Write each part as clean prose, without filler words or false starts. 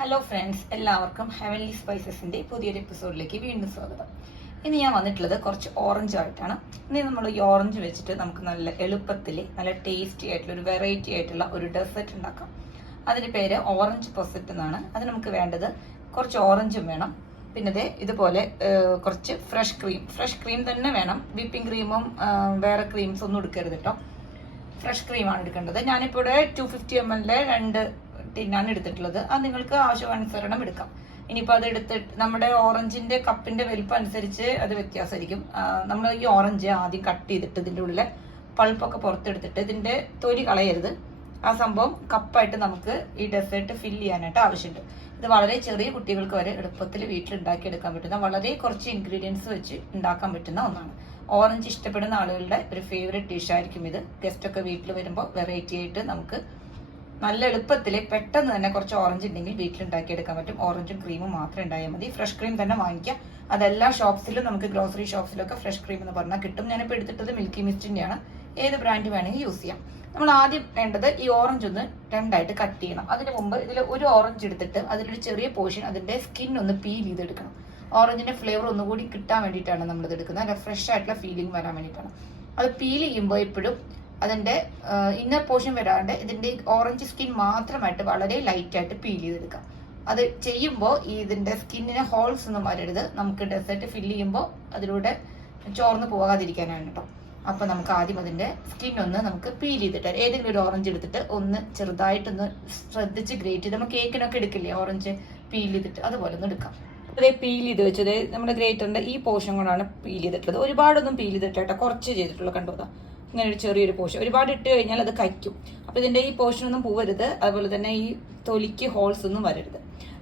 Hello friends, എല്ലാവർക്കും heavenly സ്പൈസസിന്റെ പുതിയൊരു എപ്പിസോഡിലേക്ക് വീണ്ടും സ്വാഗതം. ഇനി ഞാൻ വന്നിട്ടുള്ളത് കുറച്ച് ഓറഞ്ച് ആയിട്ടാണ്. ഇനി നമ്മൾ ഈ ഓറഞ്ച് വെച്ചിട്ട് നമുക്ക് നല്ല എളുപ്പത്തിൽ നല്ല ടേസ്റ്റി ആയിട്ടുള്ള ഒരു വെറൈറ്റി ആയിട്ടുള്ള ഒരു ഡെസേർട്ട് ഉണ്ടാക്കാം. അതിന്റെ പേര് ഓറഞ്ച് പൊസറ്റ് എന്നാണ്. അത് നമുക്ക് വേണ്ടത് കുറച്ച് ഓറഞ്ചും വേണം, പിന്നെ ഇതുപോലെ കുറച്ച് ഫ്രഷ് ക്രീം തന്നെ വേണം. വിപ്പിംഗ് ക്രീമും വേറെ ക്രീംസ് ഒന്നും എടുക്കരുത് കേട്ടോ. ഫ്രഷ് ക്രീമാണ് എടുക്കേണ്ടത്. ഞാനിപ്പോൾ ഇവിടെ 250 ml 2 ടിന്നാണ് എടുത്തിട്ടുള്ളത്. അത് നിങ്ങൾക്ക് ആവശ്യാനുസരണം എടുക്കാം. ഇനിയിപ്പോൾ അത് എടുത്തിട്ട് നമ്മുടെ ഓറഞ്ചിന്റെ കപ്പിന്റെ വലിപ്പം അനുസരിച്ച് അത് വ്യത്യാസമായിരിക്കും. നമ്മൾ ഈ ഓറഞ്ച് ആദ്യം കട്ട് ചെയ്തിട്ട് ഇതിൻ്റെ ഉള്ളിലെ പൾപ്പൊക്കെ പുറത്തെടുത്തിട്ട് ഇതിന്റെ തൊലി കളയരുത്. ആ സംഭവം കപ്പായിട്ട് നമുക്ക് ഈ ഡെസേർട്ട് ഫില്ല് ചെയ്യാനായിട്ട് ആവശ്യമുണ്ട്. ഇത് വളരെ ചെറിയ കുട്ടികൾക്ക് വരെ എളുപ്പത്തിൽ വീട്ടിൽ ഉണ്ടാക്കിയെടുക്കാൻ പറ്റുന്ന വളരെ കുറച്ച് ഇൻഗ്രീഡിയൻസ് വെച്ച് ഉണ്ടാക്കാൻ പറ്റുന്ന ഒന്നാണ്. ഓറഞ്ച് ഇഷ്ടപ്പെടുന്ന ആളുകളുടെ ഒരു ഫേവറേറ്റ് ഡിഷായിരിക്കും ഇത്. ഗസ്റ്റൊക്കെ വീട്ടിൽ വരുമ്പോൾ വെറൈറ്റി ആയിട്ട് നമുക്ക് നല്ല എളുപ്പത്തിൽ പെട്ടെന്ന് തന്നെ കുറച്ച് ഓറഞ്ച് ഉണ്ടെങ്കിൽ വീട്ടിലുണ്ടാക്കിയെടുക്കാൻ പറ്റും. ഓറഞ്ചും ക്രീമും മാത്രം ഉണ്ടായാൽ മതി. ഫ്രഷ് ക്രീം തന്നെ വാങ്ങിക്കാം. അതെല്ലാ ഷോപ്സിലും നമുക്ക് ഗ്രോസറി ഷോപ്സിലൊക്കെ ഫ്രഷ് ക്രീം എന്ന് പറഞ്ഞാൽ കിട്ടും. ഞാനിപ്പോൾ എടുത്തിട്ടത് മിൽക്കി മിസ്റ്റിൻ്റെയാണ്. ഏത് ബ്രാൻഡ് വേണമെങ്കിൽ യൂസ് ചെയ്യാം. നമ്മൾ ആദ്യം വേണ്ടത് ഈ ഓറഞ്ച് ഒന്ന് രണ്ടായിട്ട് കട്ട് ചെയ്യണം. അതിന് മുമ്പ് ഇതിൽ ഒരു ഓറഞ്ച് എടുത്തിട്ട് അതിലൊരു ചെറിയ പോർഷൻ അതിന്റെ സ്കിൻ ഒന്ന് പീൽ ചെയ്തെടുക്കണം. ഓറഞ്ചിന്റെ ഫ്ലേവർ ഒന്നുകൂടി കിട്ടാൻ വേണ്ടിയിട്ടാണ് നമ്മളിത് എടുക്കുന്നത്. നല്ല ഫ്രഷ് ആയിട്ടുള്ള ഫീലിംഗ് വരാൻ വേണ്ടിയിട്ടാണ്. അത് പീൽ ചെയ്യുമ്പോൾ എപ്പോഴും അതിന്റെ ഇന്നർ പോർഷൻ വരാണ്ട് ഇതിന്റെ ഓറഞ്ച് സ്കിൻ മാത്രമായിട്ട് വളരെ ലൈറ്റ് ആയിട്ട് പീൽ ചെയ്തെടുക്കാം. അത് ചെയ്യുമ്പോൾ ഇതിന്റെ സ്കിന്നിന് ഹോൾസ് ഒന്നും വരരുത്. നമുക്ക് ഡെസേർട്ട് ഫില്ല് ചെയ്യുമ്പോൾ അതിലൂടെ ചോർന്ന് പോകാതിരിക്കാനാണ് കേട്ടോ. അപ്പൊ നമുക്ക് ആദ്യം അതിന്റെ സ്കിൻ ഒന്ന് നമുക്ക് പീൽ ചെയ്തിട്ട് ഏതെങ്കിലും ഒരു ഓറഞ്ച് എടുത്തിട്ട് ഒന്ന് ചെറുതായിട്ടൊന്ന് ശ്രദ്ധിച്ച് ഗ്രേറ്റ് ചെയ്ത് നമ്മൾ കേക്കിനൊക്കെ എടുക്കില്ലേ ഓറഞ്ച് പീൽ ചെയ്തിട്ട്, അതുപോലെ ഒന്ന് എടുക്കാം. അതേ പീൽ ചെയ്ത് വെച്ചത് നമ്മുടെ ഗ്രേറ്ററിന്റെ ഈ പോർഷൻ കൊണ്ടാണ് പീൽ ചെയ്തിട്ടുള്ളത്. ഒരുപാടൊന്നും പീൽ ചെയ്തിട്ടില്ല, കുറച്ച് ചെയ്തിട്ടുള്ളൂ. കണ്ടോതാ ഇങ്ങനെ ഒരു ചെറിയൊരു പോർഷൻ. ഒരുപാട് ഇട്ട് കഴിഞ്ഞാൽ അത് കയ്ക്കും. അപ്പൊ ഇതിന്റെ ഈ പോർഷൻ ഒന്നും പോവരുത്. അതുപോലെ തന്നെ ഈ തൊലിക്ക് ഹോൾസ് ഒന്നും വരരുത്.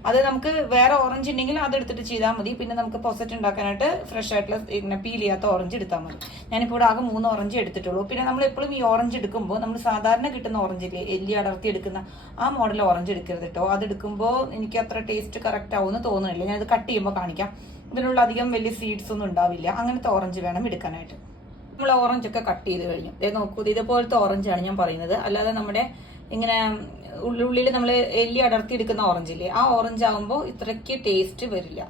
അത് നമുക്ക് വേറെ ഓറഞ്ച് ഉണ്ടെങ്കിൽ അത് എടുത്തിട്ട് ചെയ്താൽ മതി. പിന്നെ നമുക്ക് പൊസറ്റ് ഉണ്ടാക്കാനായിട്ട് ഫ്രഷ് ആയിട്ടുള്ള ഇങ്ങനെ പീൽ ചെയ്യാത്ത ഓറഞ്ച് എടുത്താൽ മതി. ഞാനിപ്പോൾ ഇവിടെ ആകെ 3 ഓറഞ്ച് എടുത്തിട്ടുള്ളൂ. പിന്നെ നമ്മൾ എപ്പോഴും ഈ ഓറഞ്ച് എടുക്കുമ്പോൾ നമ്മൾ സാധാരണ കിട്ടുന്ന ഓറഞ്ചില്ലേ, എല്ലി അടർത്തി എടുക്കുന്ന ആ മോഡൽ ഓറഞ്ച് എടുക്കരുത് കേട്ടോ. അത് എടുക്കുമ്പോൾ എനിക്ക് അത്ര ടേസ്റ്റ് കറക്റ്റ് ആവുമെന്ന് തോന്നുന്നില്ല. ഞാനത് കട്ട് ചെയ്യുമ്പോൾ കാണിക്കാം. ഇതിനുള്ള അധികം വലിയ സീഡ്സ് ഒന്നും ഉണ്ടാവില്ല. അങ്ങനത്തെ ഓറഞ്ച് വേണം എടുക്കാനായിട്ട്. നമ്മൾ ഓറഞ്ച് ഒക്കെ കട്ട് ചെയ്ത് കഴിഞ്ഞു. നോക്കൂ, ഇതുപോലത്തെ ഓറഞ്ചാണ് ഞാൻ പറയുന്നത്. അല്ലാതെ നമ്മുടെ ഇങ്ങനെ ഉള്ളിൽ നമ്മൾ എല്ലി അടർത്തി എടുക്കുന്ന ഓറഞ്ചില്ലേ, ആ ഓറഞ്ച് ആകുമ്പോൾ ഇത്രയ്ക്ക് ടേസ്റ്റ് വരില്ല.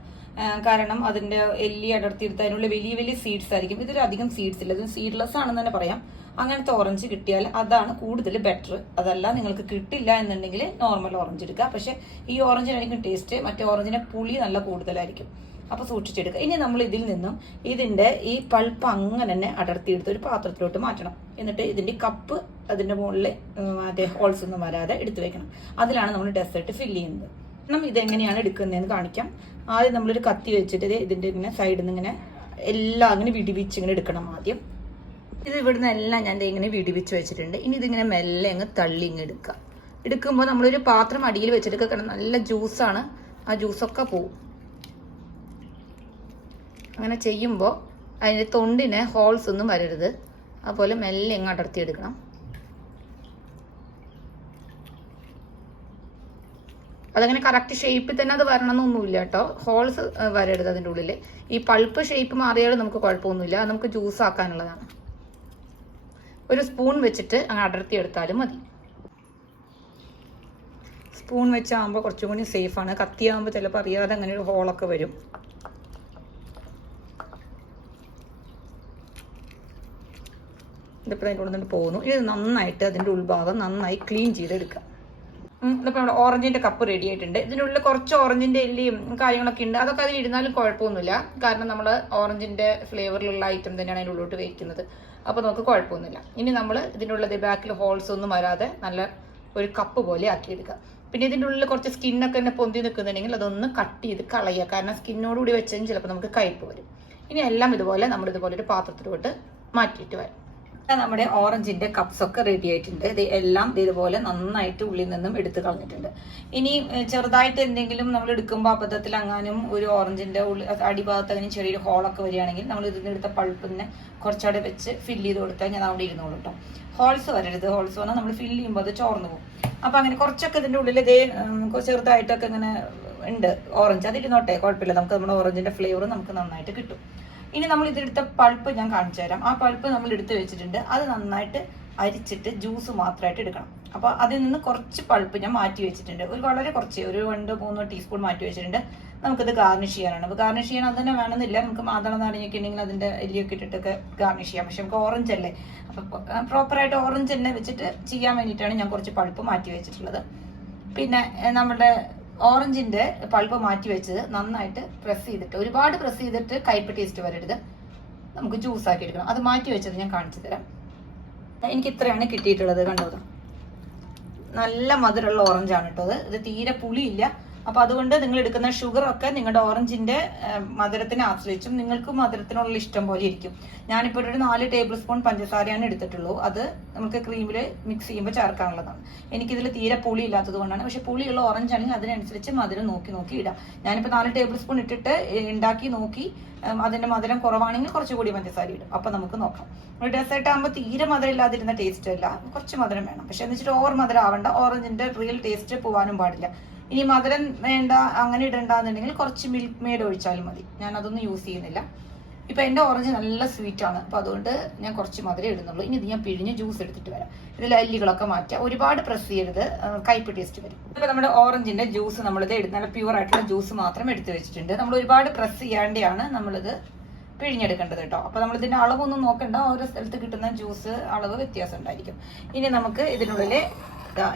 കാരണം അതിന്റെ എല്ലി അടർത്തി എടുത്ത് അതിനുള്ള വലിയ വലിയ സീഡ്സ് ആയിരിക്കും. ഇതിലധികം സീഡ്സ് ഇല്ല. ഇത് സീഡ്ലെസ് ആണെന്ന് തന്നെ പറയാം. അങ്ങനത്തെ ഓറഞ്ച് കിട്ടിയാൽ അതാണ് കൂടുതൽ ബെറ്റർ. അതല്ല നിങ്ങൾക്ക് കിട്ടില്ല എന്നുണ്ടെങ്കിൽ നോർമൽ ഓറഞ്ച് എടുക്കുക. പക്ഷെ ഈ ഓറഞ്ചിനായിരിക്കും ടേസ്റ്റ്, മറ്റേ ഓറഞ്ചിന്റെ പുളി നല്ല കൂടുതലായിരിക്കും. അപ്പൊ സൂക്ഷിച്ചെടുക്കുക. ഇനി നമ്മൾ ഇതിൽ നിന്നും ഇതിന്റെ ഈ പൾപ്പ് അങ്ങനെ തന്നെ അടർത്തിയെടുത്ത് ഒരു പാത്രത്തിലോട്ട് മാറ്റണം. എന്നിട്ട് ഇതിന്റെ കപ്പ് അതിന്റെ മുകളിൽ മറ്റേ ഹോൾസ് ഒന്നും വരാതെ എടുത്തു വെക്കണം. അതിലാണ് നമ്മൾ ഡെസേർട്ട് ഫില്ല് ചെയ്യുന്നത്. കാരണം ഇതെങ്ങനെയാണ് എടുക്കുന്നതെന്ന് കാണിക്കാം. ആദ്യം നമ്മളൊരു കത്തി വെച്ചിട്ട് ഇതിന്റെ ഇങ്ങനെ സൈഡിൽ നിന്ന് ഇങ്ങനെ എല്ലാം അങ്ങനെ വിടിവിച്ച് ഇങ്ങനെ എടുക്കണം ആദ്യം. ഇത് ഇവിടുന്ന് എല്ലാം ഞാൻ ഇങ്ങനെ വിടിവിച്ച് വെച്ചിട്ടുണ്ട്. ഇനി ഇതിങ്ങനെ മെല്ലെ അങ്ങ് തള്ളി ഇങ്ങ് എടുക്കുക. എടുക്കുമ്പോൾ നമ്മളൊരു പാത്രം അടിയിൽ വെച്ചെടുക്കുക. നല്ല ജ്യൂസാണ്, ആ ജ്യൂസൊക്കെ പോവും. അങ്ങനെ ചെയ്യുമ്പോൾ അതിൻ്റെ തൊണ്ടിന് ഹോൾസ് ഒന്നും വരരുത്. അതുപോലെ മെല്ലെ ഇങ്ങ് അടർത്തിയെടുക്കണം. അതങ്ങനെ കറക്റ്റ് ഷേപ്പിൽ തന്നെ അത് വരണമെന്നൊന്നുമില്ല കേട്ടോ. ഹോൾസ് വരരുത് അതിൻ്റെ ഉള്ളിൽ. ഈ പൾപ്പ് ഷേപ്പ് മാറിയാലും നമുക്ക് കുഴപ്പമൊന്നുമില്ല. അത് നമുക്ക് ജ്യൂസ് ആക്കാനുള്ളതാണ്. ഒരു സ്പൂൺ വെച്ചിട്ട് അങ്ങ് അടർത്തിയെടുത്താലും മതി. സ്പൂൺ വെച്ചാകുമ്പോൾ കുറച്ചും കൂടി സേഫാണ്. കത്തിയാകുമ്പോൾ ചിലപ്പോൾ അറിയാതെ അങ്ങനെ ഒരു ഹോളൊക്കെ വരും. ഇതിപ്പോൾ അതിൻ്റെ ഉള്ളിൽ പോകുന്നു. ഇത് നന്നായിട്ട് അതിൻ്റെ ഉൾഭാഗം നന്നായി ക്ലീൻ ചെയ്തെടുക്കുക. ഇതിപ്പോൾ നമ്മുടെ ഓറഞ്ചിൻ്റെ കപ്പ് റെഡി ആയിട്ടുണ്ട്. ഇതിനുള്ളിൽ കുറച്ച് ഓറഞ്ചിൻ്റെ എല്ലിയും കാര്യങ്ങളൊക്കെ ഉണ്ട്. അതൊക്കെ അതിലിരുന്നാലും കുഴപ്പമൊന്നുമില്ല. കാരണം നമ്മൾ ഓറഞ്ചിൻ്റെ ഫ്ലേവറിലുള്ള ഐറ്റം തന്നെയാണ് അതിൻ്റെ ഉള്ളിലോട്ട് വയ്ക്കുന്നത്. അപ്പോൾ നമുക്ക് കുഴപ്പമൊന്നുമില്ല. ഇനി നമ്മൾ ഇതിൻ്റെ ഉള്ളത് ബാക്കിൽ ഹോൾസ് ഒന്നും വരാതെ നല്ല ഒരു കപ്പ് പോലെ ആക്കിയെടുക്കുക. പിന്നെ ഇതിൻ്റെ ഉള്ളിൽ കുറച്ച് സ്കിന്നൊക്കെ തന്നെ പൊന്തി നിൽക്കുന്നുണ്ടെങ്കിൽ അതൊന്ന് കട്ട് ചെയ്ത് കളയുക. കാരണം സ്കിന്നോടുകൂടി വെച്ചെങ്കിൽ ചിലപ്പോൾ നമുക്ക് കയ്പ്പ് വരും. ഇനി എല്ലാം ഇതുപോലെ നമ്മൾ ഇതുപോലെ ഒരു പാത്രത്തിലോട്ട് മാറ്റിയിട്ട് വരും. നമ്മുടെ ഓറഞ്ചിന്റെ കപ്സ് ഒക്കെ റെഡി ആയിട്ടുണ്ട്. ഇത് എല്ലാം ഇതുപോലെ നന്നായിട്ട് ഉള്ളിൽ നിന്നും എടുത്ത് കളഞ്ഞിട്ടുണ്ട്. ഇനി ചെറുതായിട്ട് എന്തെങ്കിലും നമ്മൾ എടുക്കുമ്പോൾ അബദ്ധത്തിൽ അങ്ങാനും ഒരു ഓറഞ്ചിന്റെ അടിഭാഗത്ത് അങ്ങനെ ചെറിയൊരു ഹോളൊക്കെ വരികയാണെങ്കിൽ നമ്മൾ ഇതിന് എടുത്ത പൾപ്പിനെ കുറച്ചവിടെ വെച്ച് ഫില്ല് ചെയ്ത് കൊടുത്താൽ ഞാൻ അവിടെ ഇരുന്നോളൂ കേട്ടോ. ഹോൾസ് വരരുത്. ഹോൾസ് വന്നാൽ നമ്മൾ ഫില്ല് ചെയ്യുമ്പോൾ അത് ചോർന്നു പോകും. അപ്പൊ അങ്ങനെ കുറച്ചൊക്കെ ഇതിന്റെ ഉള്ളിൽ ഇതേ ചെറുതായിട്ടൊക്കെ ഇങ്ങനെ ഉണ്ട് ഓറഞ്ച്. അതിരുന്നോട്ടെ, കുഴപ്പമില്ല. നമുക്ക് നമ്മുടെ ഓറഞ്ചിന്റെ ഫ്ലേവർ നമുക്ക് നന്നായിട്ട് കിട്ടും. ഇനി നമ്മൾ ഇതെടുത്ത പൾപ്പ് ഞാൻ കാണിച്ചു തരാം. ആ പൾപ്പ് നമ്മൾ എടുത്ത് വെച്ചിട്ടുണ്ട്. അത് നന്നായിട്ട് അരിച്ചിട്ട് ജ്യൂസ് മാത്രമായിട്ട് എടുക്കണം. അപ്പോൾ അതിൽ നിന്ന് കുറച്ച് പൾപ്പ് ഞാൻ മാറ്റി വെച്ചിട്ടുണ്ട്. വളരെ കുറച്ച്, ഒരു 2-3 ടീസ്പൂൺ മാറ്റി വെച്ചിട്ടുണ്ട്. നമുക്കിത് ഗാർണിഷ് ചെയ്യാനാണ്. അപ്പോൾ ഗാർണിഷ് ചെയ്യാൻ അത് തന്നെ വേണമെന്നില്ല. നമുക്ക് മാതളം നാരങ്ങയൊക്കെ ഉണ്ടെങ്കിൽ അതിൻ്റെ എല്ലിയൊക്കെ ഇട്ടിട്ടൊക്കെ ഗാർണിഷ് ചെയ്യാം. പക്ഷെ നമുക്ക് ഓറഞ്ച് അല്ലേ, അപ്പോൾ പ്രോപ്പറായിട്ട് ഓറഞ്ച് തന്നെ വെച്ചിട്ട് ചെയ്യാൻ വേണ്ടിയിട്ടാണ് ഞാൻ കുറച്ച് പൾപ്പ് മാറ്റി വെച്ചിട്ടുള്ളത്. പിന്നെ നമ്മുടെ ഓറഞ്ചിൻ്റെ പൾപ്പ് മാറ്റി വെച്ചത് നന്നായിട്ട് പ്രസ് ചെയ്തിട്ട്, ഒരുപാട് പ്രസ് ചെയ്തിട്ട് കയ്പ്പ് ടേസ്റ്റ് വരരുത്, നമുക്ക് ജ്യൂസ് ആക്കി എടുക്കണം. അത് മാറ്റി വെച്ചത് ഞാൻ കാണിച്ചു തരാം. എനിക്ക് ഇത്രയാണ് കിട്ടിയിട്ടുള്ളത്. കണ്ടത് നല്ല മധുരമുള്ള ഓറഞ്ചാണ് കേട്ടോ. ഇത് തീരെ പുളിയില്ല. അപ്പോൾ അതുകൊണ്ട് നിങ്ങൾ എടുക്കുന്ന ഷുഗറൊക്കെ നിങ്ങളുടെ ഓറഞ്ചിന്റെ മധുരത്തിനെ ആശ്രയിച്ചും നിങ്ങൾക്ക് മധുരത്തിനുള്ള ഇഷ്ടം പോലെ ഇരിക്കും. ഞാനിപ്പോൾ ഒരു 4 ടേബിൾ സ്പൂൺ പഞ്ചസാരയാണ് എടുത്തിട്ടുള്ളൂ. അത് നമുക്ക് ക്രീമിൽ മിക്സ് ചെയ്യുമ്പോൾ ചേർക്കാനുള്ളതാണ്. എനിക്കിതിൽ തീരെ പുളി ഇല്ലാത്തത് കൊണ്ടാണ്. പക്ഷെ പുളിയുള്ള ഓറഞ്ച് ആണെങ്കിൽ അതിനനുസരിച്ച് മധുരം നോക്കി ഇടാം. ഞാനിപ്പോൾ 4 ടേബിൾ സ്പൂൺ ഇട്ടിട്ട് ഉണ്ടാക്കി നോക്കി. അതിന്റെ മധുരം കുറവാണെങ്കിൽ കുറച്ചുകൂടി പഞ്ചസാര ഇടും. അപ്പൊ നമുക്ക് നോക്കാം. ഒരു ഡെസേർട്ട് ആകുമ്പോൾ തീരെ മധുരം ഇല്ലാതിരുന്ന ടേസ്റ്റ് അല്ല, കുറച്ച് മധുരം വേണം. പക്ഷെ എന്ന് വെച്ചിട്ട് ഓവർ മധുരം ആവണ്ട, ഓറഞ്ചിന്റെ റിയൽ ടേസ്റ്റ് പോകാനും പാടില്ല. ഇനി മധുരം വേണ്ട, അങ്ങനെ ഇടണ്ടെന്നുണ്ടെങ്കിൽ കുറച്ച് മിൽക്ക് മെയ്ഡ് ഒഴിച്ചാലും മതി. ഞാൻ അതൊന്നും യൂസ് ചെയ്യുന്നില്ല. ഇപ്പൊ എന്റെ ഓറഞ്ച് നല്ല സ്വീറ്റ് ആണ്, അപ്പൊ അതുകൊണ്ട് ഞാൻ കുറച്ച് മധുരം ഇടുന്നുള്ളൂ. ഇനി ഇത് ഞാൻ പിഴിഞ്ഞ് ജ്യൂസ് എടുത്തിട്ട് വരാം. ഇതിൽ അല്ലികളൊക്കെ മാറ്റാം, ഒരുപാട് പ്രസ് ചെയ്യരുത്, കയ്പ്പ് ടേസ്റ്റ് വരും. ഇപ്പൊ നമ്മുടെ ഓറഞ്ചിന്റെ ജ്യൂസ് നമ്മളിത് നല്ല പ്യൂർ ആയിട്ടുള്ള ജ്യൂസ് മാത്രം എടുത്തു വെച്ചിട്ടുണ്ട്. നമ്മൾ ഒരുപാട് പ്രസ് ചെയ്യാണ്ടാണ് നമ്മളിത് പിഴിഞ്ഞെടുക്കേണ്ടത് കേട്ടോ. അപ്പൊ നമ്മൾ ഇതിന്റെ അളവൊന്നും നോക്കണ്ട, ഓരോ സ്ഥലത്ത് കിട്ടുന്ന ജ്യൂസ് അളവ് വ്യത്യാസം ഉണ്ടായിരിക്കും. ഇനി നമുക്ക് ഇതിനുള്ളിൽ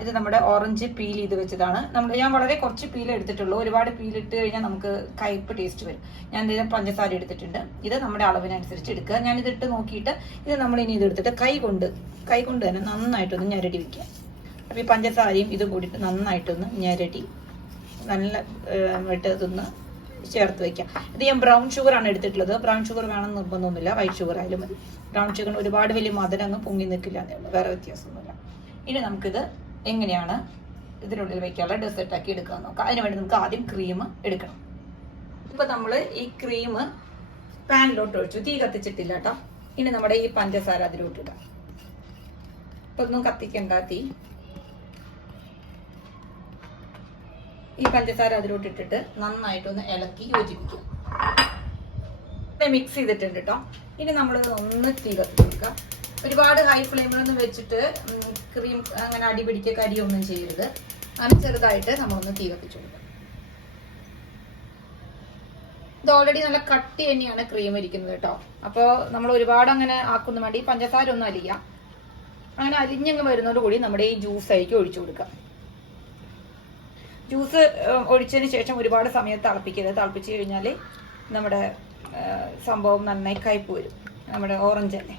ഇത് നമ്മുടെ ഓറഞ്ച് പീൽ ചെയ്ത് വെച്ചതാണ്. ഞാൻ വളരെ കുറച്ച് പീൽ എടുത്തിട്ടുള്ളൂ. ഒരുപാട് പീൽ ഇട്ട് കഴിഞ്ഞാൽ നമുക്ക് കയ്പ്പ് ടേസ്റ്റ് വരും. ഞാൻ ഇതിന് പഞ്ചസാര എടുത്തിട്ടുണ്ട്. ഇത് നമ്മുടെ അളവിനനുസരിച്ച് എടുക്കുക. ഞാൻ ഇതിട്ട് നോക്കിയിട്ട് ഇത് നമ്മൾ ഇനി ഇതെടുത്തിട്ട് കൈ കൊണ്ട് തന്നെ നന്നായിട്ടൊന്ന് ഞെരടി വെക്കുക. അപ്പോൾ ഈ പഞ്ചസാരയും ഇതും കൂടിയിട്ട് നന്നായിട്ടൊന്ന് ഞെരടി നല്ല ഇതൊന്ന് ചേർത്ത് വെക്കാം. ഇത് ഞാൻ ബ്രൗൺ ഷുഗർ ആണ് എടുത്തിട്ടുള്ളത്. ബ്രൗൺ ഷുഗർ വേണമെന്ന് നിർബന്ധമൊന്നുമില്ല, വൈറ്റ് ഷുഗർ ആയാലും മതി. ബ്രൗൺ ഷുഗർ ഒരുപാട് വലിയ മധുരം അങ്ങ് പൊങ്ങി നിൽക്കില്ല എന്നേ ഉള്ളൂ, വേറെ വ്യത്യാസമൊന്നുമില്ല. ഇനി നമുക്കിത് എങ്ങനെയാണ് ഇതിനുള്ളിൽ വെക്കാനുള്ള ഡെസേർട്ട് ആക്കി എടുക്കാൻ നോക്കാം. അതിനുവേണ്ടി നമുക്ക് ആദ്യം ക്രീം എടുക്കണം. ഇപ്പൊ നമ്മൾ ഈ ക്രീം പാനിലോട്ട് ഒഴിച്ചു, തീ കത്തിച്ചിട്ടില്ല കേട്ടോ. ഇനി നമ്മുടെ ഈ പഞ്ചസാര അതിലോട്ട് ഇടാം. ഇപ്പൊ ഒന്നും കത്തിക്കണ്ട തീ. ഈ പഞ്ചസാര അതിലോട്ട് ഇട്ടിട്ട് നന്നായിട്ടൊന്ന് ഇളക്കി യോജിപ്പിക്കും. മിക്സ് ചെയ്തിട്ടുണ്ട് കേട്ടോ. ഇനി നമ്മൾ ഒന്ന് തീ കത്തിക്കുക. ഒരുപാട് ഹൈ ഫ്ലെയിമിലൊന്നും വെച്ചിട്ട് ക്രീം അങ്ങനെ അടി പിടിക്കുക, കരിയൊന്നും ചെയ്യരുത്. അങ്ങനെ ചെറുതായിട്ട് നമ്മളൊന്ന് തീ കത്തിച്ചു കൊടുക്കുക. ഇത് ഓൾറെഡി നല്ല കട്ടി തന്നെയാണ് ക്രീം ഇരിക്കുന്നത് കേട്ടോ. അപ്പോൾ നമ്മൾ ഒരുപാട് അങ്ങനെ ആക്കുന്ന വേണ്ടി പഞ്ചസാര ഒന്നും അലിയാം. അങ്ങനെ അലിഞ്ഞങ്ങ് വരുന്നതോടുകൂടി നമ്മുടെ ഈ ജ്യൂസ് ആയിരിക്കും ഒഴിച്ചു കൊടുക്കുക. ജ്യൂസ് ഒഴിച്ചതിന് ശേഷം ഒരുപാട് സമയത്ത് തിളപ്പിക്കരുത്. തിളപ്പിച്ച് കഴിഞ്ഞാൽ നമ്മുടെ സംഭവം നന്നായി കയ്പ്പ് വരും. നമ്മുടെ ഓറഞ്ച് അല്ലേ,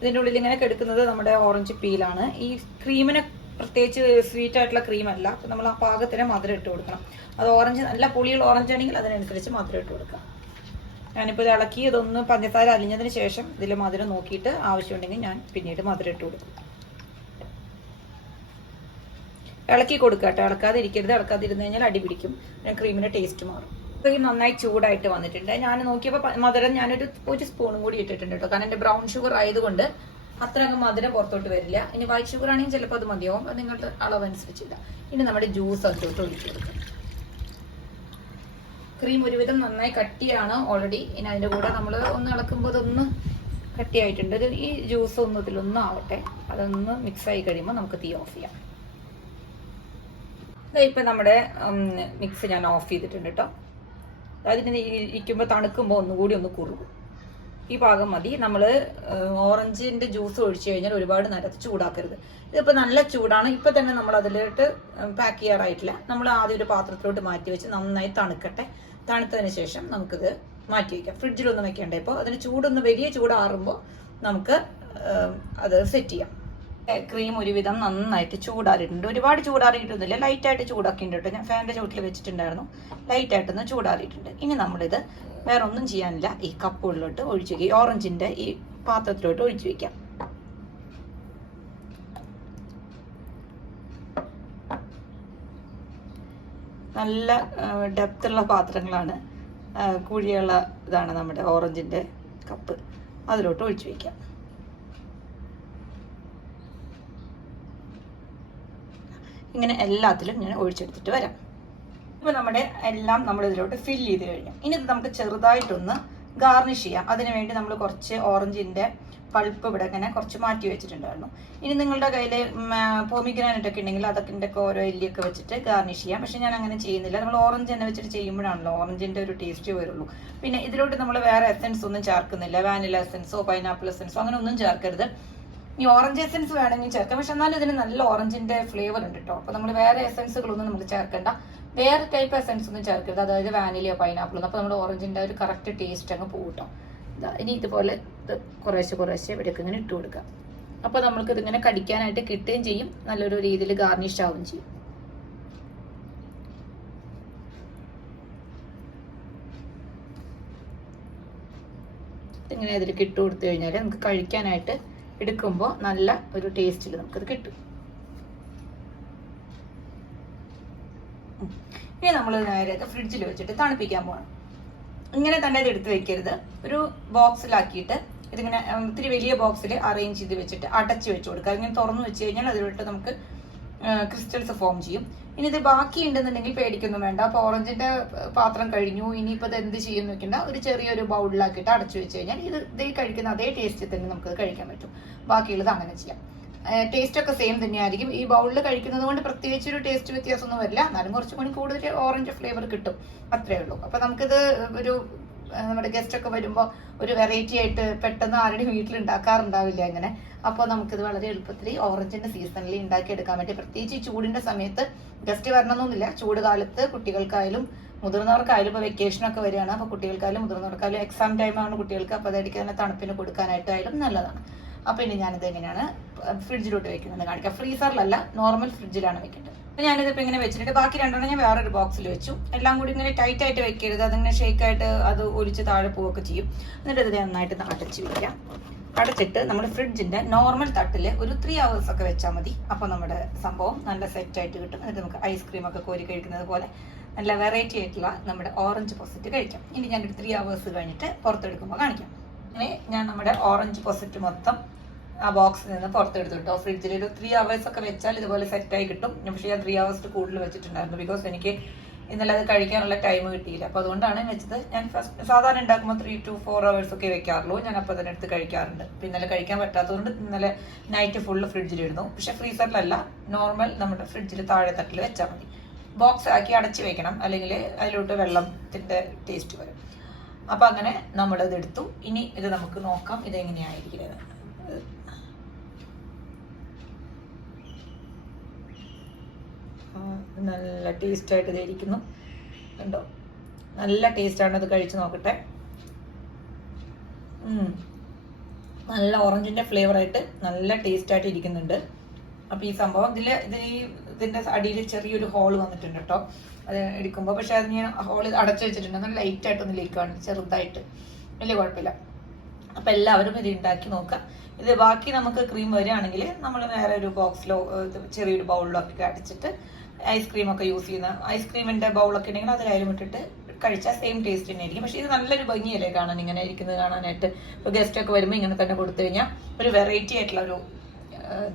ഇതിൻ്റെ ഉള്ളിൽ ഇങ്ങനെ കിടക്കുന്നത് നമ്മുടെ ഓറഞ്ച് പീലാണ്. ഈ ക്രീമിന് പ്രത്യേകിച്ച് സ്വീറ്റ് ആയിട്ടുള്ള ക്രീമല്ല. അപ്പം നമ്മൾ ആ പാകത്തിന് മധുരം ഇട്ട് കൊടുക്കണം. അത് ഓറഞ്ച് നല്ല പുളിയുള്ള ഓറഞ്ച് ആണെങ്കിൽ അതിനനുസരിച്ച് മധുരം ഇട്ട് കൊടുക്കാം. ഞാനിപ്പോൾ ഇത് ഇളക്കി ഇതൊന്ന് പഞ്ചസാര അലിഞ്ഞതിന് ശേഷം ഇതിൽ മധുരം നോക്കിയിട്ട് ആവശ്യമുണ്ടെങ്കിൽ ഞാൻ പിന്നീട് മധുരം ഇട്ട് കൊടുക്കും. ഇളക്കി കൊടുക്കുക കേട്ടോ, ഇളക്കാതിരിക്കരുത്. ഇളക്കാതിരുന്ന് കഴിഞ്ഞാൽ അടി പിടിക്കും, ക്രീമിൻ്റെ ടേസ്റ്റ് മാറും. അപ്പോൾ ഈ നന്നായി ചൂടായിട്ട് വന്നിട്ടുണ്ട്. ഞാൻ നോക്കിയപ്പോൾ മധുരം ഒരു സ്പൂണും കൂടി ഇട്ടിട്ടുണ്ട് കേട്ടോ. കാരണം എൻ്റെ ബ്രൗൺ ഷുഗർ ആയതുകൊണ്ട് അത്ര അങ്ങ് മധുരം പുറത്തോട്ട് വരില്ല. ഇനി വൈറ്റ് ഷുഗർ ആണെങ്കിൽ ചിലപ്പോൾ അത് മതിയാവും, അത് നിങ്ങളുടെ അളവനുസരിച്ചില്ല. ഇനി നമ്മുടെ ജ്യൂസ് അതിലോട്ട് ഒഴിച്ചു കൊടുക്കുക. ക്രീം ഒരുവിധം നന്നായി കട്ടിയാണ് ഓൾറെഡി. ഇനി അതിൻ്റെ കൂടെ നമ്മൾ ഒന്ന് ഇളക്കുമ്പോൾ അതൊന്ന് കട്ടിയായിട്ടുണ്ട്. ഈ ജ്യൂസ് ഒന്നും ഇതിലൊന്നും ആവട്ടെ, അതൊന്ന് മിക്സായി കഴിയുമ്പോൾ നമുക്ക് തീ ഓഫ് ചെയ്യാം. ഇപ്പം നമ്മുടെ മിക്സ് ഞാൻ ഓഫ് ചെയ്തിട്ടുണ്ട് കേട്ടോ. അതിന് ഇരിക്കുമ്പോൾ തണുക്കുമ്പോൾ ഒന്നുകൂടി ഒന്ന് കുറുകും. ഈ പാകം മതി. നമ്മൾ ഓറഞ്ചിൻ്റെ ജ്യൂസ് ഒഴിച്ചു കഴിഞ്ഞാൽ ഒരുപാട് നേരത്തെ ചൂടാക്കരുത്. ഇതിപ്പോൾ നല്ല ചൂടാണ്. ഇപ്പം തന്നെ നമ്മൾ അതിലോട്ട് പാക്ക് ചെയ്യാറായിട്ടില്ല. നമ്മൾ ആദ്യം ഒരു പാത്രത്തിലോട്ട് മാറ്റി വെച്ച് നന്നായി തണുക്കട്ടെ. തണുത്തതിന് ശേഷം നമുക്കിത് മാറ്റി വയ്ക്കാം. ഫ്രിഡ്ജിലൊന്നും വെക്കേണ്ട. ഇപ്പോൾ അതിന് ചൂടൊന്ന് വലിയ ചൂടാറുമ്പോൾ നമുക്ക് അത് സെറ്റ് ചെയ്യാം. ക്രീം ഒരുവിധം നന്നായിട്ട് ചൂടാറിയിട്ടുണ്ട്. ഒരുപാട് ചൂടാറിയിട്ടൊന്നുമില്ല, ലൈറ്റായിട്ട് ചൂടാക്കിയിട്ടുണ്ട് കേട്ടോ. ഞാൻ ഫാനിൻ്റെ ചുവട്ടിൽ വെച്ചിട്ടുണ്ടായിരുന്നു. ലൈറ്റായിട്ടൊന്ന് ചൂടാറിയിട്ടുണ്ട്. ഇനി നമ്മളിത് വേറെ ഒന്നും ചെയ്യാനില്ല, ഈ കപ്പുകളിലോട്ട് ഒഴിച്ചു വയ്ക്കുക. ഓറഞ്ചിൻ്റെ ഈ പാത്രത്തിലോട്ട് ഒഴിച്ചു വയ്ക്കാം. നല്ല ഡെപ്തുള്ള പാത്രങ്ങളാണ്, കുഴിയുള്ള ഇതാണ് നമ്മുടെ ഓറഞ്ചിൻ്റെ കപ്പ്. അതിലോട്ട് ഒഴിച്ചു വയ്ക്കാം. ഇങ്ങനെ എല്ലാത്തിലും ഞാൻ ഒഴിച്ചെടുത്തിട്ട് വരാം. ഇപ്പോൾ നമ്മുടെ എല്ലാം നമ്മൾ ഇതിലോട്ട് ഫിൽ ചെയ്ത് കഴിഞ്ഞു. ഇനി ഇത് നമുക്ക് ചെറുതായിട്ടൊന്ന് ഗാർണിഷ് ചെയ്യാം. അതിനുവേണ്ടി നമ്മൾ കുറച്ച് ഓറഞ്ചിൻ്റെ പൾപ്പ് ഇവിടെ ഇങ്ങനെ കുറച്ച് മാറ്റി വെച്ചിട്ടുണ്ടായിരുന്നു. ഇനി നിങ്ങളുടെ കയ്യിൽ പോമിഗ്രാനൈറ്റ് ഒക്കെ ഉണ്ടെങ്കിൽ അതൊക്കെ ഓരോ എല്ലിയൊക്കെ വെച്ചിട്ട് ഗാർണിഷ് ചെയ്യാം. പക്ഷെ ഞാൻ അങ്ങനെ ചെയ്യുന്നില്ല. നമ്മൾ ഓറഞ്ച് തന്നെ വെച്ചിട്ട് ചെയ്യുമ്പോഴാണല്ലോ ഓറഞ്ചിന്റെ ഒരു ടേസ്റ്റ് വരുള്ളൂ. പിന്നെ ഇതിലോട്ട് നമ്മൾ വേറെ എസൻസ് ഒന്നും ചേർക്കുന്നില്ല. വാനില എസൻസോ പൈനാപ്പിൾ എസൻസോ അങ്ങനെ ഒന്നും ചേർക്കരുത്. ഈ ഓറഞ്ച് എസൻസ് വേണമെങ്കിൽ ചേർക്കാം, പക്ഷെ എന്നാലും ഇതിന് നല്ല ഓറഞ്ചിന്റെ ഫ്ലേവർ ഉണ്ട് കേട്ടോ. അപ്പൊ നമ്മൾ വേറെ എസൻസുകളൊന്നും നമുക്ക് ചേർക്കണ്ട. വേറെ ടൈപ്പ് എസൻസ് ഒന്നും ചേർക്കരുത്, അതായത് വാനിലയോ പൈനാപ്പിളോ. അപ്പൊ നമ്മുടെ ഓറഞ്ചിന്റെ ഒരു കറക്റ്റ് ടേസ്റ്റ് അങ്ങ് പോകും കേട്ടോ. ഇനി ഇതുപോലെ കുറേശ്ശെ ഇവിടേക്ക് ഇങ്ങനെ ഇട്ട് കൊടുക്കാം. അപ്പൊ നമ്മൾക്ക് ഇതിങ്ങനെ കടിക്കാനായിട്ട് കിട്ടുകയും ചെയ്യും, നല്ലൊരു രീതിയിൽ ഗാർണിഷ് ആവുകയും ചെയ്യും. ഇങ്ങനെ അതിലേക്ക് ഇട്ട് കൊടുത്തു കഴിഞ്ഞാൽ നമുക്ക് കഴിക്കാനായിട്ട് എടുക്കുമ്പോൾ നല്ല ഒരു ടേസ്റ്റിൽ നമുക്കത് കിട്ടും. ഇനി നമ്മൾ നേരെ ഫ്രിഡ്ജിൽ വെച്ചിട്ട് തണുപ്പിക്കാൻ പോകണം. ഇങ്ങനെ തന്നെ ഇത് എടുത്ത് വെക്കരുത്. ഒരു ബോക്സിലാക്കിയിട്ട് ഇതിങ്ങനെ ഇത്തിരി വലിയ ബോക്സിൽ അറേഞ്ച് ചെയ്ത് വെച്ചിട്ട് അടച്ച് വെച്ച് കൊടുക്കുക. ഇങ്ങനെ തുറന്നു വെച്ച് കഴിഞ്ഞാൽ അതിലോട്ട് നമുക്ക് ക്രിസ്റ്റൽസ് ഫോം ചെയ്യും. ഇനി ഇത് ബാക്കി ഉണ്ടെന്നുണ്ടെങ്കിൽ പേടിക്കൊന്നും വേണ്ട. അപ്പോൾ ഓറഞ്ചിന്റെ പാത്രം കഴിഞ്ഞു, ഇനിയിപ്പോൾ ഇത് എന്ത് ചെയ്യുമെന്ന് വെക്കേണ്ട, ഒരു ചെറിയൊരു ബൗളിലാക്കിയിട്ട് അടച്ചു വെച്ച് കഴിഞ്ഞാൽ ഇത് കഴിക്കുന്ന അതേ ടേസ്റ്റിൽ തന്നെ നമുക്ക് കഴിക്കാൻ പറ്റും. ബാക്കിയുള്ളത് അങ്ങനെ ചെയ്യാം. ടേസ്റ്റ് ഒക്കെ സെയിം തന്നെയായിരിക്കും. ഈ ബൗളിൽ കഴിക്കുന്നത് കൊണ്ട് പ്രത്യേകിച്ച് ഒരു ടേസ്റ്റ് വ്യത്യാസമൊന്നും വരില്ല. എന്നാലും കുറച്ചും കൂടി കൂടുതൽ ഓറഞ്ച് ഫ്ലേവർ കിട്ടും, അത്രേ ഉള്ളൂ. അപ്പൊ നമുക്കിത് ഒരു നമ്മുടെ ഗസ്റ്റ് ഒക്കെ വരുമ്പോൾ ഒരു വെറൈറ്റി ആയിട്ട് പെട്ടെന്ന് ആരുടെയും വീട്ടിൽ ഉണ്ടാക്കാറുണ്ടാവില്ല അങ്ങനെ. അപ്പോൾ നമുക്കിത് വളരെ എളുപ്പത്തിൽ ഓറഞ്ചിന്റെ സീസണിൽ ഉണ്ടാക്കിയെടുക്കാൻ പറ്റും. പ്രത്യേകിച്ച് ഈ ചൂടിന്റെ സമയത്ത് ഗസ്റ്റ് വരണമെന്നൊന്നുമില്ല. ചൂട് കാലത്ത് കുട്ടികൾക്കായാലും മുതിർന്നവർക്കായാലും ഇപ്പോൾ വെക്കേഷനൊക്കെ വരികയാണ്. അപ്പോൾ കുട്ടികൾക്കായാലും മുതിർന്നവർക്കായാലും എക്സാം ടൈമാണ് കുട്ടികൾക്ക്. അപ്പോൾ അതായിരിക്കും തന്നെ തണുപ്പിന് കൊടുക്കാനായിട്ടായാലും നല്ലതാണ്. അപ്പോൾ ഇനി ഞാനിത് എങ്ങനെയാണ് ഫ്രിഡ്ജിലോട്ട് വെക്കുന്നത് കാണിക്കാം. ഫ്രീസറിലല്ല, നോർമൽ ഫ്രിഡ്ജിലാണ് വെക്കേണ്ടത്. അപ്പോൾ ഞാനിതിപ്പോൾ ഇങ്ങനെ വെച്ചിട്ട് ബാക്കി രണ്ടെണ്ണം ഞാൻ വേറൊരു ബോക്സിൽ വെച്ചു. എല്ലാം കൂടി ഇങ്ങനെ ടൈറ്റ് ആയിട്ട് വെക്കരുത്, അതിങ്ങനെ ഷേക്കായിട്ട് അത് ഒലിച്ച് താഴെ പോവുകയൊക്കെ ചെയ്യും. എന്നിട്ട് ഇത് നന്നായിട്ട് അടച്ച് വെക്കാം. അടച്ചിട്ട് നമ്മൾ ഫ്രിഡ്ജിന്റെ നോർമൽ തട്ടിൽ ഒരു 3 hours ഒക്കെ വെച്ചാൽ മതി. അപ്പോൾ നമ്മുടെ സംഭവം നല്ല സെറ്റായിട്ട് കിട്ടും. എന്നിട്ട് നമുക്ക് ഐസ്ക്രീം ഒക്കെ കോരി കഴിക്കുന്നത് പോലെ നല്ല വെറൈറ്റി ആയിട്ടുള്ള നമ്മുടെ ഓറഞ്ച് പൊസറ്റ് കഴിക്കാം. ഇനി ഞാനൊരു 3 hours കഴിഞ്ഞിട്ട് പുറത്തെടുക്കുമ്പോൾ കാണിക്കാം. അങ്ങനെ ഞാൻ നമ്മുടെ ഓറഞ്ച് പൊസറ്റ് മൊത്തം ആ ബോക്സിൽ നിന്ന് പുറത്തെടുത്തു കേട്ടോ. ഫ്രിഡ്ജിൽ ഒരു 3 hours ഒക്കെ വെച്ചാൽ ഇതുപോലെ സെറ്റായി കിട്ടും. പക്ഷേ ഞാൻ 3 hours കൂടുതൽ വെച്ചിട്ടുണ്ടായിരുന്നു. ബിക്കോസ് എനിക്ക് ഇന്നലെ അത് കഴിക്കാനുള്ള ടൈം കിട്ടിയില്ല. അപ്പോൾ അതുകൊണ്ടാണ് വെച്ചത്. ഞാൻ സാധാരണ ഉണ്ടാക്കുമ്പോൾ 3 to 4 hours ഒക്കെ വെക്കാറുള്ളൂ. ഞാൻ അപ്പോൾ തന്നെ എടുത്ത് കഴിക്കാറുണ്ട്. ഇന്നലെ കഴിക്കാൻ പറ്റാത്തതുകൊണ്ട് ഇന്നലെ നൈറ്റ് ഫുള്ള് ഫ്രിഡ്ജിലിരുന്നു. പക്ഷെ ഫ്രീസറിലല്ല, നോർമൽ നമ്മുടെ ഫ്രിഡ്ജിൽ താഴെ തട്ടിൽ വെച്ചാൽ മതി. ബോക്സ് ആക്കി അടച്ച് വെക്കണം, അല്ലെങ്കിൽ അതിലോട്ട് വെള്ളത്തിന്റെ ടേസ്റ്റ് വരും. അപ്പം അങ്ങനെ നമ്മളിത് എടുത്തു. ഇനി ഇത് നമുക്ക് നോക്കാം ഇതെങ്ങനെയായിരിക്കുന്നത്. നല്ല ടേസ്റ്റായിട്ട് ഇതായിരിക്കുന്നു, കണ്ടോ? നല്ല ടേസ്റ്റാണ്. ഇത് കഴിച്ച് നോക്കട്ടെ. നല്ല ഓറഞ്ചിന്റെ ഫ്ലേവറായിട്ട് നല്ല ടേസ്റ്റായിട്ട് ഇരിക്കുന്നുണ്ട്. അപ്പോൾ ഈ സംഭവം ഇതിന്റെ അടിയിൽ ചെറിയൊരു ഹോൾ വന്നിട്ടുണ്ട് കേട്ടോ അത് എടുക്കുമ്പോൾ. പക്ഷെ അത് ഞാൻ ഹോൾ അടച്ചു വെച്ചിട്ടുണ്ട്. നല്ല ലൈറ്റായിട്ടൊന്ന് ലീക്കാണ്, ചെറുതായിട്ട്, വലിയ കുഴപ്പമില്ല. അപ്പം എല്ലാവരും ഇത് ഉണ്ടാക്കി നോക്കാം. ഇത് ബാക്കി നമുക്ക് ക്രീം വരികയാണെങ്കിൽ നമ്മൾ വേറെ ഒരു ബോക്സിലോ ചെറിയൊരു ബൗളിലോ ഒക്കെ അടിച്ചിട്ട് ഐസ്ക്രീമൊക്കെ യൂസ് ചെയ്യുന്ന ഐസ്ക്രീമിന്റെ ബൗളൊക്കെ ഉണ്ടെങ്കിൽ അതിലായാലും ഇട്ടിട്ട് കഴിച്ചാൽ സെയിം ടേസ്റ്റ് തന്നെ ആയിരിക്കും. പക്ഷെ ഇത് നല്ലൊരു ഭംഗിയല്ലേ കാണാൻ, ഇങ്ങനെ ഇരിക്കുന്നത് കാണാനായിട്ട്. ഇപ്പോൾ ഗസ്റ്റ് ഒക്കെ വരുമ്പോൾ ഇങ്ങനെ തന്നെ കൊടുത്തു കഴിഞ്ഞാൽ ഒരു വെറൈറ്റി ആയിട്ടുള്ള ഒരു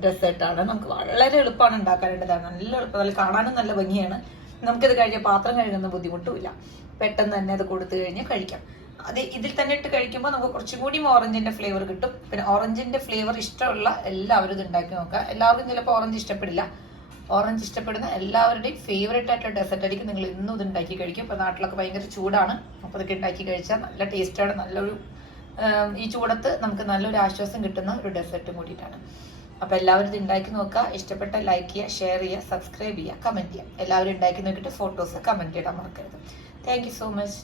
ഡെസേർട്ടാണ്. നമുക്ക് വളരെ എളുപ്പമാണ് ഉണ്ടാക്കാനായിട്ടതാണ്. നല്ല എളുപ്പം, നല്ല കാണാനും നല്ല ഭംഗിയാണ്. നമുക്കിത് കഴിഞ്ഞ പാത്രം കഴുകുന്ന ബുദ്ധിമുട്ടുമില്ല. പെട്ടെന്ന് തന്നെ അത് കൊടുത്തു കഴിഞ്ഞാൽ കഴിക്കാം. അത് ഇതിൽ തന്നെ ഇട്ട് കഴിക്കുമ്പോൾ നമുക്ക് കുറച്ചും കൂടി ഓറഞ്ചിന്റെ ഫ്ലേവർ കിട്ടും. പിന്നെ ഓറഞ്ചിന്റെ ഫ്ലേവർ ഇഷ്ടമുള്ള എല്ലാവരും ഇത് ഉണ്ടാക്കി നോക്കുക. എല്ലാവർക്കും ചിലപ്പോൾ ഓറഞ്ച് ഇഷ്ടപ്പെടില്ല. ഓറഞ്ച് ഇഷ്ടപ്പെടുന്ന എല്ലാവരുടെയും ഫേവറേറ്റ് ആയിട്ടുള്ള ഡെസേർട്ട് ആയിരിക്കും. നിങ്ങൾ ഇന്നും ഇത് ഉണ്ടാക്കി കഴിക്കും. ഇപ്പോൾ നാട്ടിലൊക്കെ ഭയങ്കര ചൂടാണ്. അപ്പോൾ ഇതൊക്കെ ഉണ്ടാക്കി കഴിച്ചാൽ നല്ല ടേസ്റ്റാണ്. നല്ലൊരു ഈ ചൂടത്ത് നമുക്ക് നല്ലൊരു ആശ്വാസം കിട്ടുന്ന ഒരു ഡെസേർട്ടും കൂടിയിട്ടാണ്. അപ്പോൾ എല്ലാവരും ഇത് ഉണ്ടാക്കി നോക്കുക. ഇഷ്ടപ്പെട്ട ലൈക്ക് ചെയ്യുക, ഷെയർ ചെയ്യുക, സബ്സ്ക്രൈബ് ചെയ്യുക, കമൻറ്റ് ചെയ്യുക. എല്ലാവരും ഉണ്ടാക്കി നോക്കിയിട്ട് ഫോട്ടോസ് കമൻറ്റ് ചെയ്താൽ മറക്കരുത്. Thank you so much.